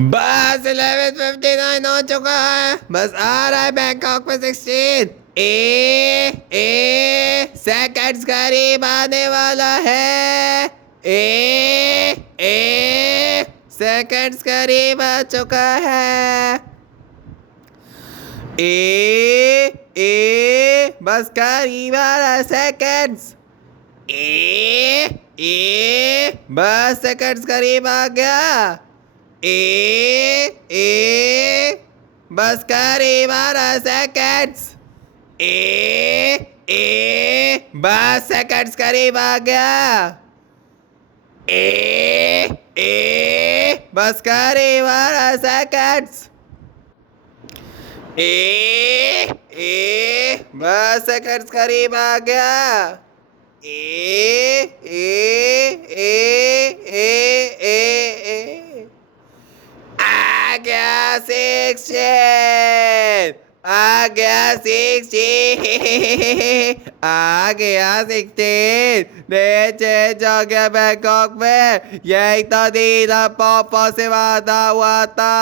बस 11:59 हो चुका है। बस आ रहा है बैंकॉक में 16। सेकंड्स करीब आने वाला है। सेकंड्स करीब आ चुका है। बस करीब आ रहा है सेकंड्स। बस सेकंड्स करीब आ गया। बस करीब आ रहा है सेकंड्स। बस सेकंड्स करीब आ गया। बस करीब आ रहा है सेकंड्स। बस सेकंड्स करीब आ गया। आ गया 16। आ गया 16। आ गया 16। चेंज हो गया बैंकॉक में। यही तो दिन पॉपो से वादा हुआ था।